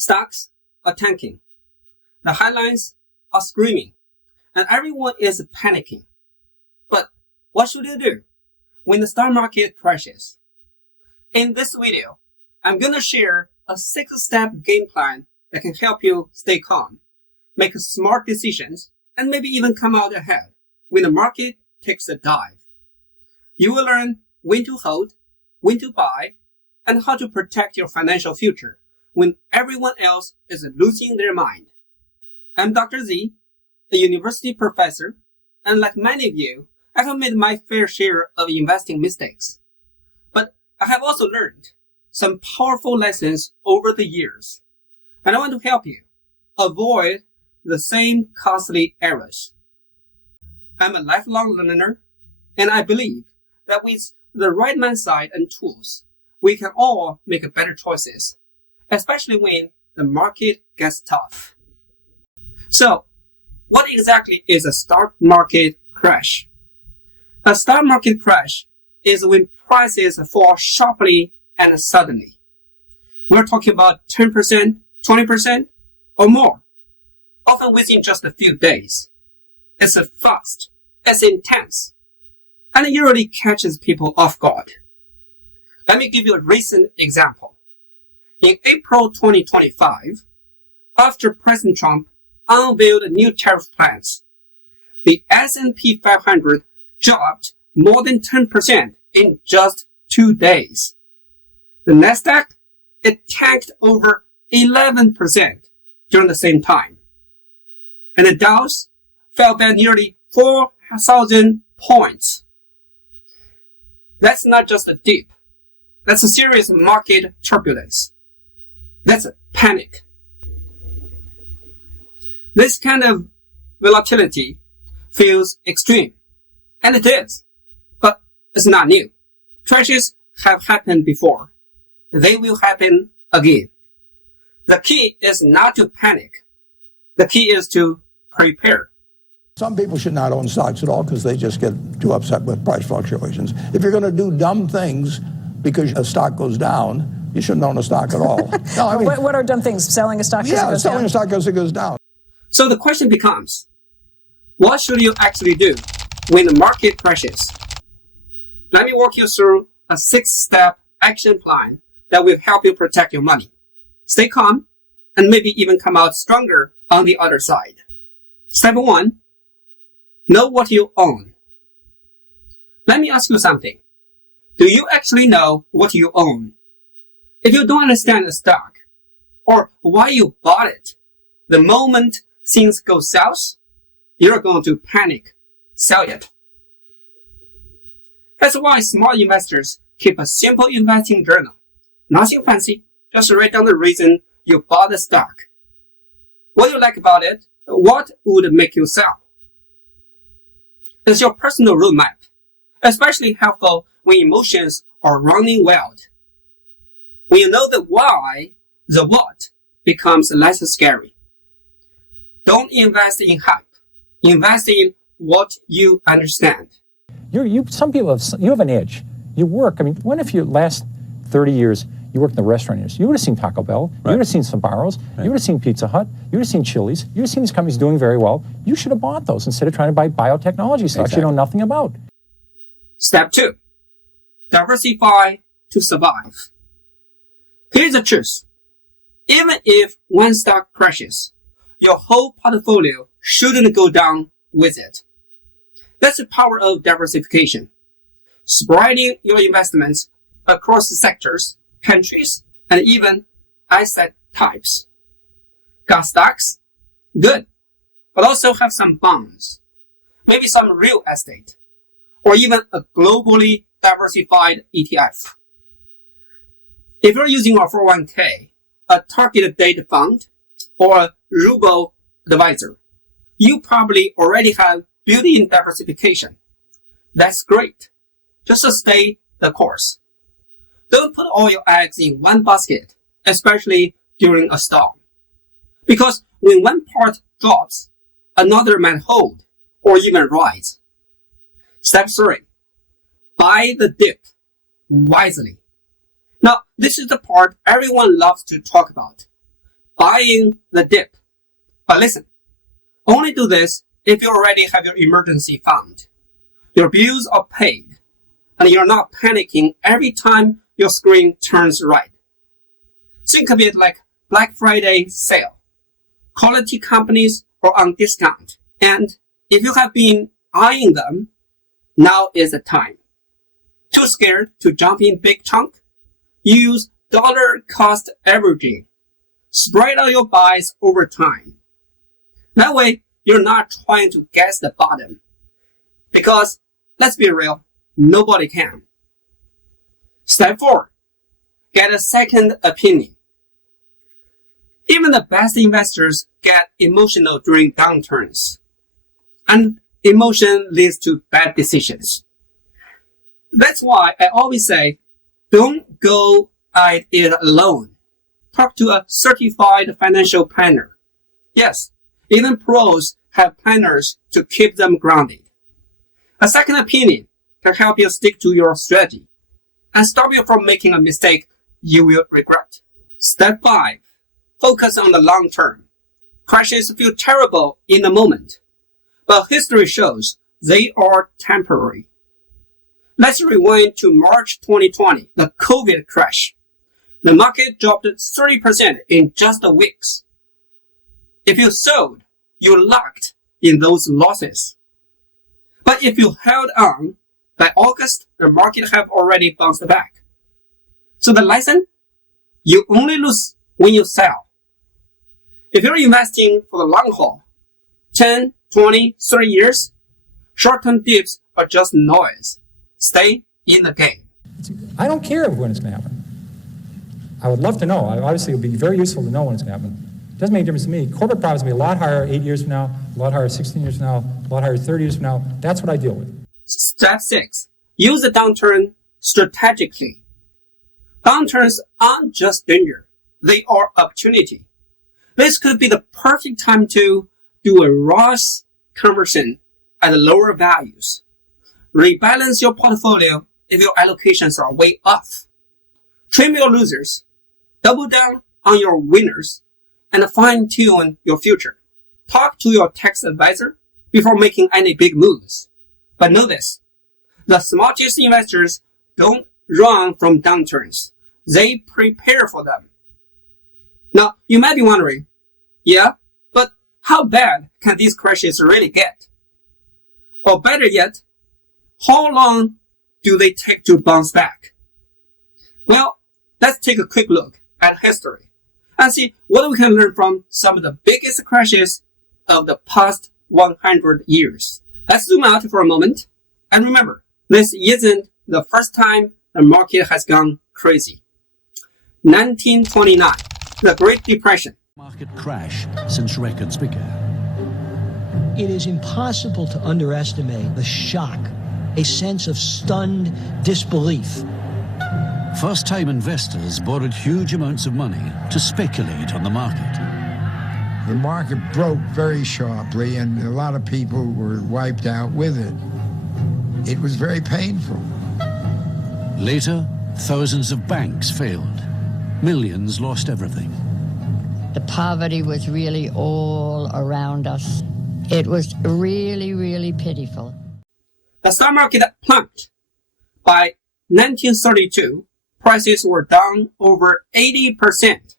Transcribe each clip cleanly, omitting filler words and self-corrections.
Stocks are tanking. The headlines are screaming, and everyone is panicking. But what should you do when the stock market crashes? In this video, I'm going to share a 6-step game plan that can help you stay calm, make smart decisions, and maybe even come out ahead when the market takes a dive. You will learn when to hold, when to buy, and how to protect your financial future when everyone else is losing their mind. I'm Dr. Z, a university professor, and like many of you, I have made my fair share of investing mistakes. But I have also learned some powerful lessons over the years, and I want to help you avoid the same costly errors. I'm a lifelong learner, and I believe that with the right mindset and tools, we can all make better choices, especially when the market gets tough. So, what exactly is a stock market crash? A stock market crash is when prices fall sharply and suddenly. We're talking about 10%, 20%, or more, often within just a few days. It's fast, it's intense, and it usually catches people off guard. Let me give you a recent example. In April 2025, after President Trump unveiled new tariff plans, the S&P 500 dropped more than 10% in just 2 days. The Nasdaq, it tanked over 11% during the same time. And the Dows fell by nearly 4,000 points. That's not just a dip. That's a serious market turbulence. That's a panic. This kind of volatility feels extreme, and it is, but it's not new. Crashes have happened before. They will happen again. The key is not to panic. The key is to prepare. Some people should not own stocks at all because they just get too upset with price fluctuations. If you're going to do dumb things because a stock goes down, you shouldn't own a stock at all. No, I mean, what are dumb things? Selling a stock because it goes down? Selling a stock because it goes down. So the question becomes, what should you actually do when the market crashes? Let me walk you through a 6-step action plan that will help you protect your money, stay calm, and maybe even come out stronger on the other side. Step 1, know what you own. Let me ask you something. Do you actually know what you own? If you don't understand the stock or why you bought it, the moment things go south, you're going to panic, sell it. That's why smart investors keep a simple investing journal. Nothing fancy, just write down the reason you bought the stock. What you like about it, what would make you sell. It's your personal roadmap, especially helpful when emotions are running wild. When you know the why, the what becomes less scary. Don't invest in hype. Invest in what you understand. Some people you have an edge. You work. I mean, when if you last 30 years you worked in the restaurant industry, you would have seen Taco Bell, right. You would have seen Sbarro's, right. You would have seen Pizza Hut, you would have seen Chili's, you would have seen these companies doing very well. You should have bought those instead of trying to buy biotechnology stocks you know nothing about. Step 2, diversify to survive. Here's the truth. Even if one stock crashes, your whole portfolio shouldn't go down with it. That's the power of diversification. Spreading your investments across sectors, countries, and even asset types. Got stocks? Good. But also have some bonds, maybe some real estate, or even a globally diversified ETF. If you're using a 401k, a targeted date fund, or a robo advisor, you probably already have built-in diversification. That's great. Just stay the course. Don't put all your eggs in one basket, especially during a storm. Because when one part drops, another might hold or even rise. Step 3, buy the dip wisely. Now, this is the part everyone loves to talk about. buying the dip. But listen, only do this if you already have your emergency fund. Your bills are paid, and you're not panicking every time your screen turns red. Think of it like Black Friday sale. Quality companies are on discount, and if you have been eyeing them, now is the time. Too scared to jump in big chunk? Use dollar cost averaging. Spread out your buys over time. That way, you're not trying to guess the bottom. Because, let's be real, nobody can. Step 4. Get a second opinion. Even the best investors get emotional during downturns. And emotion leads to bad decisions. That's why I always say, don't go at it alone. Talk to a certified financial planner. Yes, even pros have planners to keep them grounded. A second opinion can help you stick to your strategy and stop you from making a mistake you will regret. Step 5. Focus on the long term. Crashes feel terrible in the moment, but history shows they are temporary. Let's rewind to March 2020, the COVID crash. The market dropped 30% in just weeks. If you sold, you locked in those losses. But if you held on, by August, the market have already bounced back. So the lesson? You only lose when you sell. If you're investing for the long haul, 10, 20, 30 years, short-term dips are just noise. Stay in the game. I don't care when it's going to happen. I would love to know. Obviously, it would be very useful to know when it's going to happen. It doesn't make a difference to me. Corporate profits will be a lot higher 8 years from now, a lot higher 16 years from now, a lot higher 30 years from now. That's what I deal with. Step 6. Use the downturn strategically. Downturns aren't just danger. They are opportunity. This could be the perfect time to do a Ross conversion at lower values. Rebalance your portfolio if your allocations are way off. Trim your losers. Double down on your winners and fine-tune your future. Talk to your tax advisor before making any big moves. But know this, the smartest investors don't run from downturns. They prepare for them. Now, you might be wondering, yeah, but how bad can these crashes really get? Or better yet, how long do they take to bounce back? Well, let's take a quick look at history and see what we can learn from some of the biggest crashes of the past 100 years. Let's zoom out for a moment. And remember, this isn't the first time the market has gone crazy. 1929, the Great Depression. Market crash since records began. It is impossible to underestimate the shock, a sense of stunned disbelief. First-time investors borrowed huge amounts of money to speculate on the market. The market broke very sharply, and a lot of people were wiped out with it. It was very painful. Later, thousands of banks failed. Millions lost everything. The poverty was really all around us. It was really, really pitiful. The stock market plunged. By 1932, prices were down over 80%.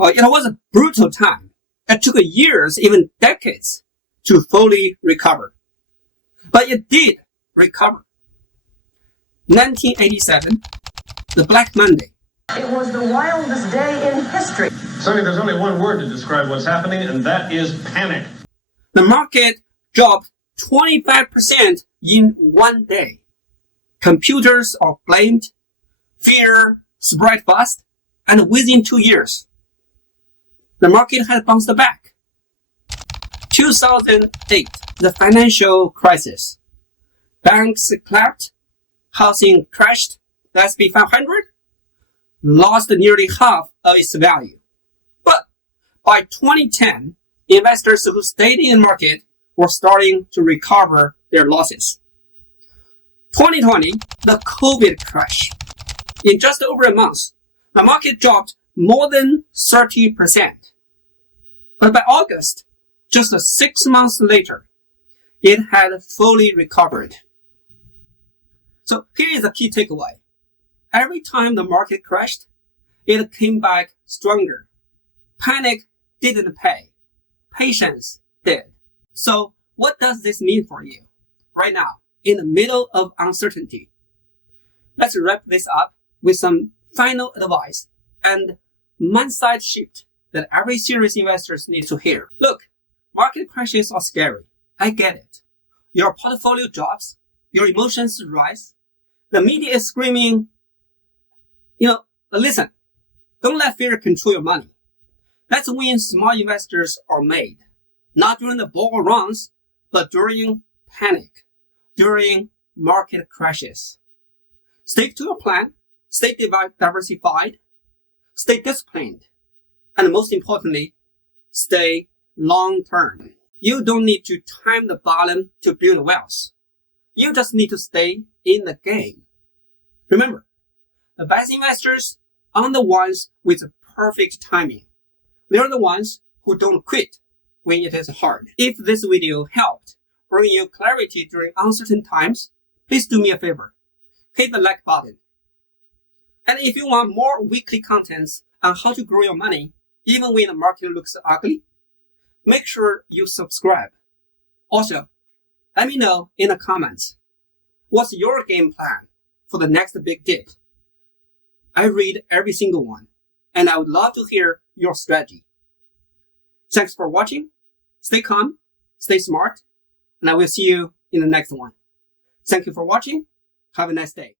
It was a brutal time. It took years, even decades, to fully recover. But it did recover. 1987, the Black Monday. It was the wildest day in history. Sonny, there's only one word to describe what's happening, and that is panic. The market dropped 25% in one day. Computers are blamed, fear spread fast, and within 2 years, the market had bounced back. 2008, the financial crisis. Banks collapsed, housing crashed, the S&P 500 lost nearly half of its value. But by 2010, investors who stayed in the market were starting to recover their losses. 2020, the COVID crash. In just over a month, the market dropped more than 30%. But by August, just 6 months later, it had fully recovered. So here is the key takeaway. Every time the market crashed, it came back stronger. Panic didn't pay. Patience did. So what does this mean for you right now in the middle of uncertainty? Let's wrap this up with some final advice and mindset shift that every serious investor needs to hear. Look, market crashes are scary. I get it. Your portfolio drops. Your emotions rise. The media is screaming, but listen, don't let fear control your money. That's when smart investors are made. Not during the bull runs, but during panic, during market crashes. Stick to your plan, stay diversified, stay disciplined, and most importantly, stay long-term. You don't need to time the bottom to build wealth. You just need to stay in the game. Remember, the best investors aren't the ones with perfect timing. They're the ones who don't quit when it is hard. If this video helped bring you clarity during uncertain times, please do me a favor. Hit the like button. And if you want more weekly contents on how to grow your money, even when the market looks ugly, make sure you subscribe. Also, let me know in the comments, what's your game plan for the next big dip? I read every single one, and I would love to hear your strategy. Thanks for watching. Stay calm, stay smart, and I will see you in the next one. Thank you for watching. Have a nice day.